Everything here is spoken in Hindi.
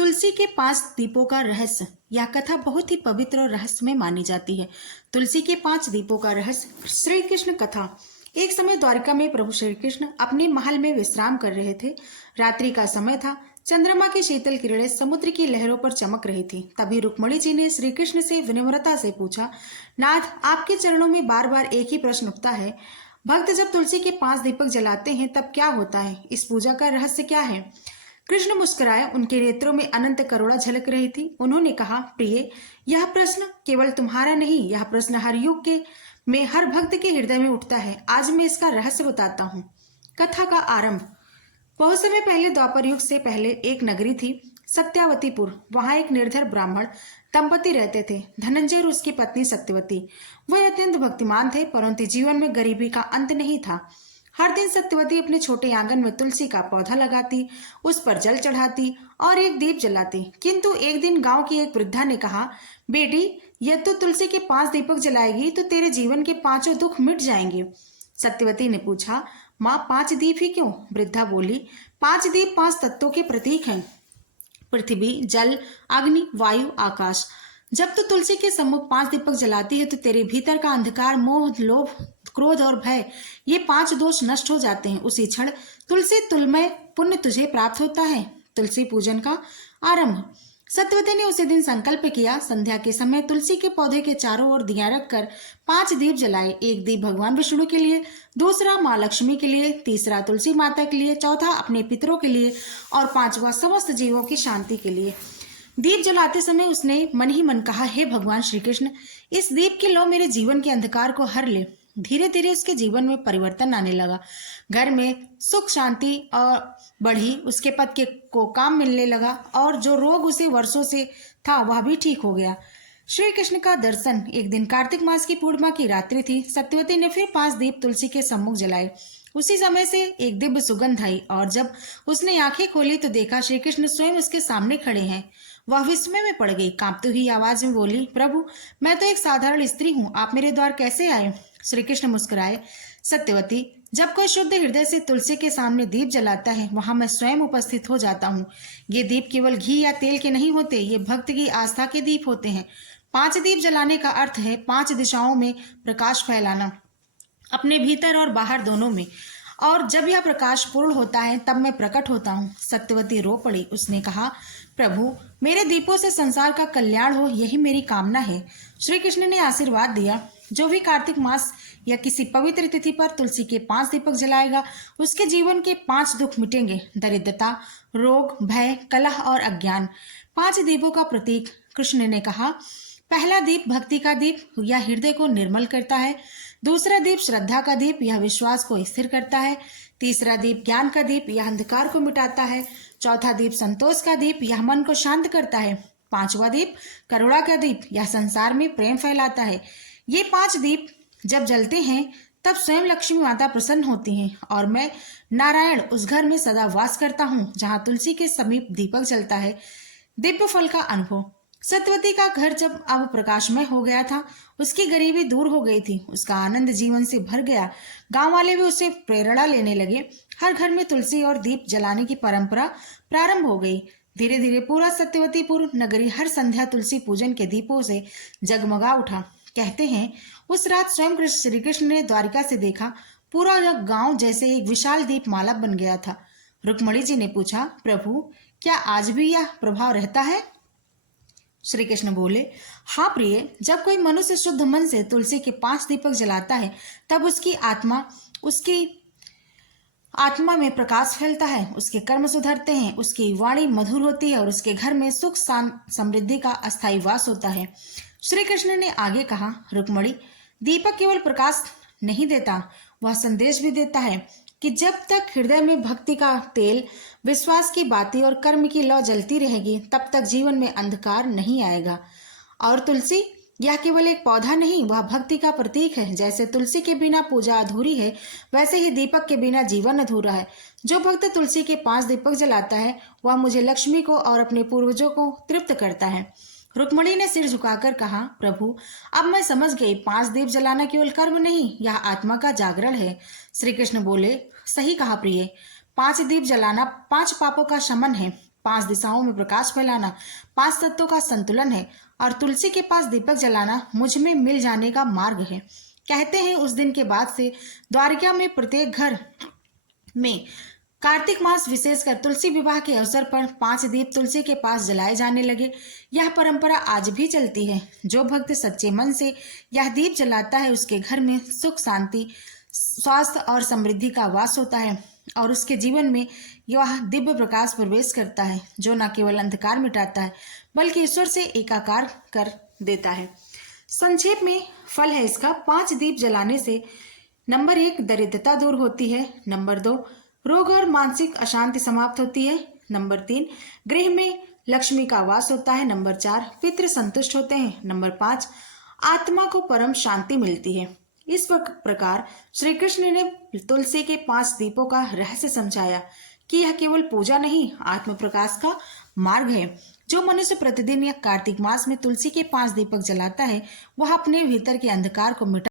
तुलसी के 5 दीपों का रहस्य। यह कथा बहुत ही पवित्र और रहस्यमय मानी जाती है। तुलसी के 5 दीपों का रहस्य। श्री कृष्ण कथा। एक समय द्वारिका में प्रभु श्री कृष्ण अपने महल में विश्राम कर रहे थे। रात्रि का समय था। चंद्रमा की शीतल किरणें समुद्र की लहरों पर चमक रही थी। तभी रुक्मणी जी ने श्री कृष्ण से विनम्रता से पूछा, नाथ, आपके चरणों में बार बार एक ही प्रश्न उठता है। भक्त जब तुलसी के 5 दीपक जलाते हैं तब क्या होता है? इस पूजा का रहस्य क्या है? कृष्ण मुस्कुराए। उनके नेत्रों में अनंत करुणा झलक रही थी। उन्होंने कहा, प्रिय, यह प्रश्न केवल तुम्हारा नहीं, यह प्रश्न हर युग के में हर भक्त के हृदय में उठता है। आज मैं इसका रहस्य बताता हूँ। कथा का आरंभ। बहुत समय पहले, द्वापर युग से पहले, एक नगरी थी, सत्यावतीपुर। वहां एक निर्धर ब्राह्मण दंपति रहते थे, धनंजय और उसकी पत्नी सत्यवती। वह अत्यंत भक्तिमान थे, परंतु जीवन में गरीबी का अंत नहीं था। हर दिन सत्यवती अपने छोटे आंगन में तुलसी का पौधा लगाती, उस पर जल चढ़ाती और एक दीप जलाती। किंतु एक दिन गांव की एक वृद्धा ने कहा, बेटी, यदि तो तुलसी के 5 दीपक जलाएगी तो तेरे जीवन के 5 दुख मिट जाएंगे। सत्यवती ने पूछा, माँ, 5 दीप ही क्यों? वृद्धा बोली, 5 दीप 5 तत्वों के प्रतीक हैं, पृथ्वी, जल, अग्नि, वायु, आकाश। जब तू तुलसी के सम्मुख 5 दीपक जलाती है तो तेरे भीतर का अंधकार, मोह, लोभ, क्रोध और भय, ये 5 दोष नष्ट हो जाते हैं। उसी क्षण तुलसी तुलमय पुण्य तुझे प्राप्त होता है। तुलसी पूजन का आरंभ। सत्यवती ने उसी दिन संकल्प किया। संध्या के समय तुलसी के पौधे के चारों ओर दिया रखकर 5 दीप जलाए। एक दीप भगवान विष्णु के लिए, दूसरा माँ लक्ष्मी के लिए, तीसरा तुलसी माता के लिए, चौथा अपने पितरों के लिए और 5वां समस्त जीवों की शांति के लिए। दीप जलाते समय उसने मन ही मन कहा, हे भगवान श्री कृष्ण, इस दीप की लौ मेरे जीवन के अंधकार को हर ले। धीरे धीरे उसके जीवन में परिवर्तन आने लगा। घर में सुख शांति और बढ़ी। उसके पति को काम मिलने लगा और जो रोग उसे वर्षों से था वह भी ठीक हो गया। श्री कृष्ण का दर्शन। एक दिन कार्तिक मास की पूर्णिमा की रात्रि थी। सत्यवती ने फिर 5 दीप तुलसी के सम्मुख जलाए। उसी समय से एक दिव्य सुगंध आई और जब उसने आंखें खोली तो देखा श्री कृष्ण स्वयं उसके सामने खड़े हैं। वह विस्मय में पड़ गई। कांपती हुई आवाज में बोली, प्रभु, मैं तो एक साधारण स्त्री हूँ, आप मेरे द्वार कैसे आए? श्री कृष्ण मुस्कुराए। सत्यवती, जब कोई शुद्ध हृदय से तुलसी के सामने दीप जलाता है वहां मैं स्वयं उपस्थित हो जाता हूँ। ये दीप केवल घी या तेल के नहीं होते, ये भक्त की आस्था के दीप होते हैं। 5 दीप जलाने का अर्थ है 5 दिशाओं में प्रकाश फैलाना, अपने भीतर और बाहर दोनों में। और जब यह प्रकाश पूर्ण होता है तब मैं प्रकट होता हूँ। सत्यवती रो पड़ी। उसने कहा, प्रभु, मेरे दीपों से संसार का कल्याण हो, यही मेरी कामना है। श्री कृष्ण ने आशीर्वाद दिया, जो भी कार्तिक मास या किसी पवित्र तिथि पर तुलसी के 5 दीपक जलाएगा उसके जीवन के 5 दुख मिटेंगे, दरिद्रता, रोग, भय, कलह और अज्ञान। 5 दीपों का प्रतीक। कृष्ण ने कहा, पहला दीप भक्ति का दीप, यह हृदय को निर्मल करता है। दूसरा दीप श्रद्धा का दीप, यह विश्वास को स्थिर करता है। तीसरा दीप ज्ञान का दीप, यह अंधकार को मिटाता है। चौथा दीप संतोष का दीप, यह मन को शांत करता है। 5वां दीप करुणा का दीप, यह संसार में प्रेम फैलाता है। ये 5 दीप जब जलते हैं तब स्वयं लक्ष्मी माता प्रसन्न होती हैं और मैं नारायण उस घर में सदा वास करता हूँ जहाँ तुलसी के समीप दीपक जलता है। दिव्य फल का अनुभव। सत्यवती का घर जब अब प्रकाशमय हो गया था, उसकी गरीबी दूर हो गई थी, उसका आनंद जीवन से भर गया। गांव वाले भी उससे प्रेरणा लेने लगे। हर घर में तुलसी और दीप जलाने की परंपरा प्रारंभ हो गई। धीरे धीरे पूरा सत्यवतीपुर नगरी हर संध्या तुलसी पूजन के दीपों से जगमगा उठा। कहते हैं, उस रात स्वयं श्री कृष्ण ने द्वारिका से देखा, पूरा गांव जैसे एक विशाल दीप माला बन गया था। रुक्मणी जी ने पूछा, प्रभु, क्या आज भी यह प्रभाव रहता है? श्री कृष्ण बोले, हाँ प्रिय, जब कोई मनुष्य शुद्ध मन से तुलसी के 5 दीपक जलाता है तब उसकी आत्मा में प्रकाश फैलता है, उसके कर्म सुधरते हैं, उसकी वाणी मधुर होती है और उसके घर में सुख समृद्धि का अस्थायी वास होता है। श्री कृष्ण ने आगे कहा, रुक्मणी, दीपक केवल प्रकाश नहीं देता, वह संदेश भी देता है कि जब तक हृदय में भक्ति का तेल, विश्वास की बातें और कर्म की लौ जलती रहेगी तब तक जीवन में अंधकार नहीं आएगा। और तुलसी, यह केवल एक पौधा नहीं, वह भक्ति का प्रतीक है। जैसे तुलसी के बिना पूजा अधूरी है, वैसे ही दीपक के बिना जीवन अधूरा है। जो भक्त तुलसी के 5 दीपक जलाता है वह मुझे, लक्ष्मी को और अपने पूर्वजों को तृप्त करता है। रुक्मणी ने सिर झुकाकर कहा, प्रभु, अब मैं समझ गई, 5 दीप जलाना केवल कर्म नहीं, यह आत्मा का जागरण है। श्री कृष्ण बोले, सही कहा प्रिय, 5 दीप जलाना 5 पापों का शमन है। 5 दिशाओं में प्रकाश फैलाना 5 तत्वों का संतुलन है और तुलसी के पास दीपक जलाना मुझ में मिल जाने का मार्ग है। कहते हैं उस दिन के बाद से द्वारिका में प्रत्येक घर में कार्तिक मास विशेषकर तुलसी विवाह के अवसर पर 5 दीप तुलसी के पास जलाए जाने लगे। यह परंपरा आज भी चलती है। जो भक्त सच्चे मन से यह दीप जलाता है उसके घर में सुख, शांति, स्वास्थ्य और समृद्धि का वास होता है और उसके जीवन में यह दिव्य प्रकाश प्रवेश करता है जो न केवल अंधकार मिटाता है बल्कि ईश्वर से एकाकार कर देता है। संक्षेप में फल है इसका। 5 दीप जलाने से नंबर 1 दरिद्रता दूर होती है, नंबर 2 रोग और मानसिक अशांति समाप्त होती है, नंबर 3 गृह में लक्ष्मी का वास होता है, नंबर 4 पितृ संतुष्ट होते हैं, नंबर 5 आत्मा को परम शांति मिलती है। इस प्रकार श्री कृष्ण ने तुलसी के 5 दीपों का रहस्य समझाया कि यह केवल पूजा नहीं, आत्म प्रकाश का मार्ग है। जो मनुष्य प्रतिदिन या कार्तिक मास में तुलसी के 5 दीपक जलाता है वह अपने भीतर के अंधकार को मिटा